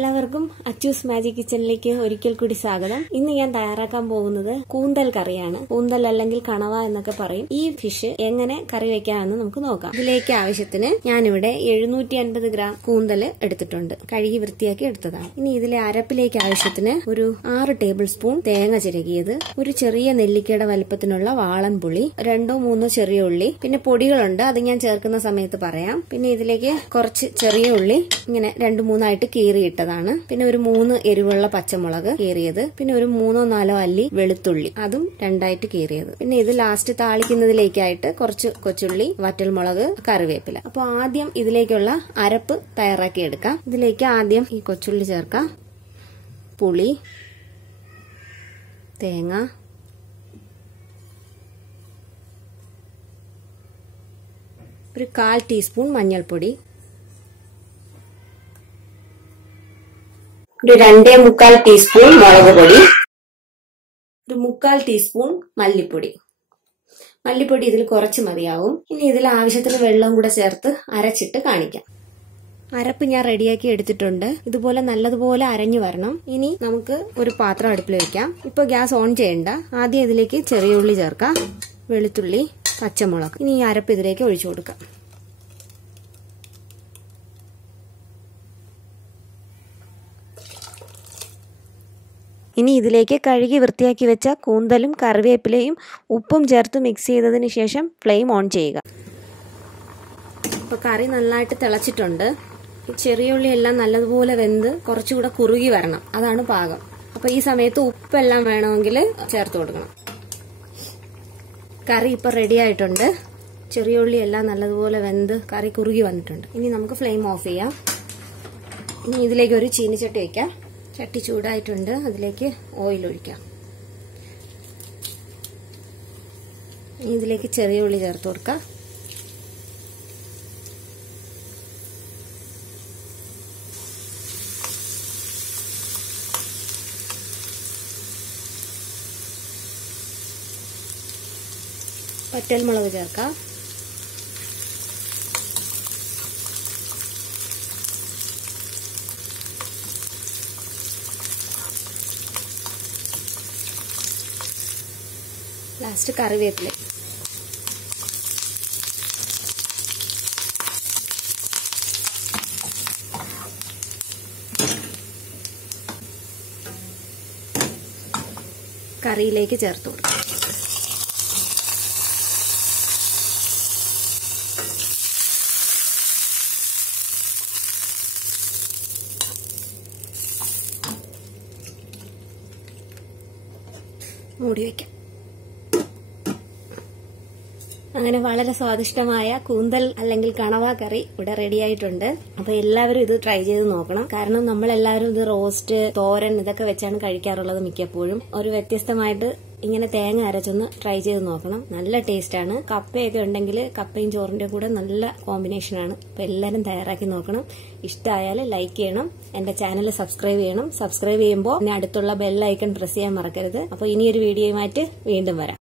എല്ലാവർക്കും അച്ചൂസ് മാജിക് കിച്ചണിലേക്ക് ഒരിക്കൽ കൂടി സ്വാഗതം. ഇന്ന് ഞാൻ തയ്യാറാക്കാൻ പോകുന്നത് കൂന്തൽ കറിയാണ്. കൂന്തൽ അല്ലെങ്കിൽ കണവ എന്നൊക്കെ പറയും. ഈ ഫിഷ് എങ്ങനെ കറി വെക്കാമെന്ന് നമുക്ക് നോക്കാം. ഇതിലേക്ക് ആവശ്യത്തിന് ഞാനിവിടെ 750 ഗ്രാം കൂന്തൽ എടുത്തിട്ടുണ്ട്. കഴുകി വൃത്തിയാക്കി എടുത്തതാണ്. ഇനി ഇതിലെ അരപ്പിലേക്ക് ആവശ്യത്തിന് ഒരു 6 ടേബിൾ സ്പൂൺ തേങ്ങ ചിരകിയത്, ഒരു ചെറിയ നെല്ലിക്കയുടെ വലുപ്പത്തിനുള്ള വാളൻ പുളി, 2-3 ചെറിയ ഉള്ളി, പിന്നെ പൊടികളുണ്ട്, അത് ഞാൻ ചേർക്കുന്ന സമയത്ത് പറയാം. പിന്നെ ഇതിലേക്ക് കുറച്ച് ചെറിയ ഉള്ളി ഇങ്ങനെ 2-3 ആയിട്ട് കീറിയിട്ടതാണ്. പിന്നെ ഒരു 3 എരിവുള്ള പച്ചമുളക് കീറിയത്, പിന്നെ ഒരു 3-4 അല്ലി വെളുത്തുള്ളി, അതും 2 ആയിട്ട് കീറിയത്. പിന്നെ ഇത് ലാസ്റ്റ് താളിക്കുന്നതിലേക്കായിട്ട് കുറച്ച് കൊച്ചുള്ളി, വറ്റൽമുളക്, കറിവേപ്പില. അപ്പൊ ആദ്യം ഇതിലേക്കുള്ള അരപ്പ് തയ്യാറാക്കി എടുക്കാം. ഇതിലേക്ക് ആദ്യം ഈ കൊച്ചുള്ളി ചേർക്കാം, പുളി, തേങ്ങ, ഒരു 1/4 ടീസ്പൂൺ മഞ്ഞൾപ്പൊടി, ഒരു 2-3/4 ടീസ്പൂൺ മുളക് പൊടി, ഒരു 3/4 ടീസ്പൂൺ മല്ലിപ്പൊടി. മല്ലിപ്പൊടി ഇതിൽ കുറച്ച് മതിയാവും. ഇനി ഇതിൽ ആവശ്യത്തിന് വെള്ളം കൂടെ ചേർത്ത് അരച്ചിട്ട് കാണിക്കാം. അരപ്പ് ഞാൻ റെഡിയാക്കി എടുത്തിട്ടുണ്ട്. ഇതുപോലെ നല്ലതുപോലെ അരഞ്ഞു വരണം. ഇനി നമുക്ക് ഒരു പാത്രം അടുപ്പിൽ വെക്കാം. ഇപ്പൊ ഗ്യാസ് ഓൺ ചെയ്യണ്ട. ആദ്യം ഇതിലേക്ക് ചെറിയ ഉള്ളി ചേർക്കാം, വെളുത്തുള്ളി, പച്ചമുളക്. ഇനി ഈ അരപ്പ് ഇതിലേക്ക് ഒഴിച്ചു കൊടുക്കാം. ഇനി ഇതിലേക്ക് കഴുകി വൃത്തിയാക്കി വെച്ച കൂന്തലും കറിവേപ്പിലയും ഉപ്പും ചേർത്ത് മിക്സ് ചെയ്തതിന് ശേഷം ഫ്ലെയിം ഓൺ ചെയ്യുക. ഇപ്പൊ കറി നന്നായിട്ട് തിളച്ചിട്ടുണ്ട്. ചെറിയ ഉള്ളി എല്ലാം നല്ലതുപോലെ വെന്ത് കുറച്ചുകൂടെ കുറുകി വരണം, അതാണ് പാകം. അപ്പൊ ഈ സമയത്ത് ഉപ്പെല്ലാം വേണമെങ്കിൽ ചേർത്ത് കൊടുക്കണം. കറി ഇപ്പൊ റെഡി ആയിട്ടുണ്ട്. ചെറിയ ഉള്ളി എല്ലാം നല്ലതുപോലെ വെന്ത് കറി കുറുകി വന്നിട്ടുണ്ട്. ഇനി നമുക്ക് ഫ്ലെയിം ഓഫ് ചെയ്യാം. ഇനി ഇതിലേക്ക് ഒരു ചീനിച്ചട്ടി വെക്കാം. ചട്ടി ചൂടായിട്ടുണ്ട്. അതിലേക്ക് ഓയിൽ ഒഴിക്കാം. ഇതിലേക്ക് ചെറിയ ഉള്ളി ചേർത്ത് കൊടുക്കാം. വറ്റൽമുളക് ചേർക്കാം. ലാസ്റ്റ് കറിവേപ്പില. കറിയിലേക്ക് ചേർത്ത് കൊടുക്കാം. മൂടി വയ്ക്കാം. അങ്ങനെ വളരെ സ്വാദിഷ്ടമായ കൂന്തൽ അല്ലെങ്കിൽ കണവ കറി ഇവിടെ റെഡി ആയിട്ടുണ്ട്. അപ്പൊ എല്ലാവരും ഇത് ട്രൈ ചെയ്ത് നോക്കണം. കാരണം നമ്മളെല്ലാവരും ഇത് റോസ്റ്റ്, തോരൻ ഇതൊക്കെ വെച്ചാണ് കഴിക്കാറുള്ളത് മിക്കപ്പോഴും. ഒരു വ്യത്യസ്തമായിട്ട് ഇങ്ങനെ തേങ്ങ അരച്ചൊന്ന് ട്രൈ ചെയ്ത് നോക്കണം. നല്ല ടേസ്റ്റ് ആണ്. കപ്പയൊക്കെ ഉണ്ടെങ്കിൽ കപ്പയും ചോറിന്റെ കൂടെ നല്ല കോമ്പിനേഷനാണ്. അപ്പൊ എല്ലാവരും തയ്യാറാക്കി നോക്കണം. ഇഷ്ടമായാൽ ലൈക്ക് ചെയ്യണം. എന്റെ ചാനൽ സബ്സ്ക്രൈബ് ചെയ്യണം. സബ്സ്ക്രൈബ് ചെയ്യുമ്പോൾ അടുത്തുള്ള ബെൽ ഐക്കൺ പ്രസ് ചെയ്യാൻ മറക്കരുത്. അപ്പൊ ഇനിയൊരു വീഡിയോയുമായിട്ട് വീണ്ടും വരാം.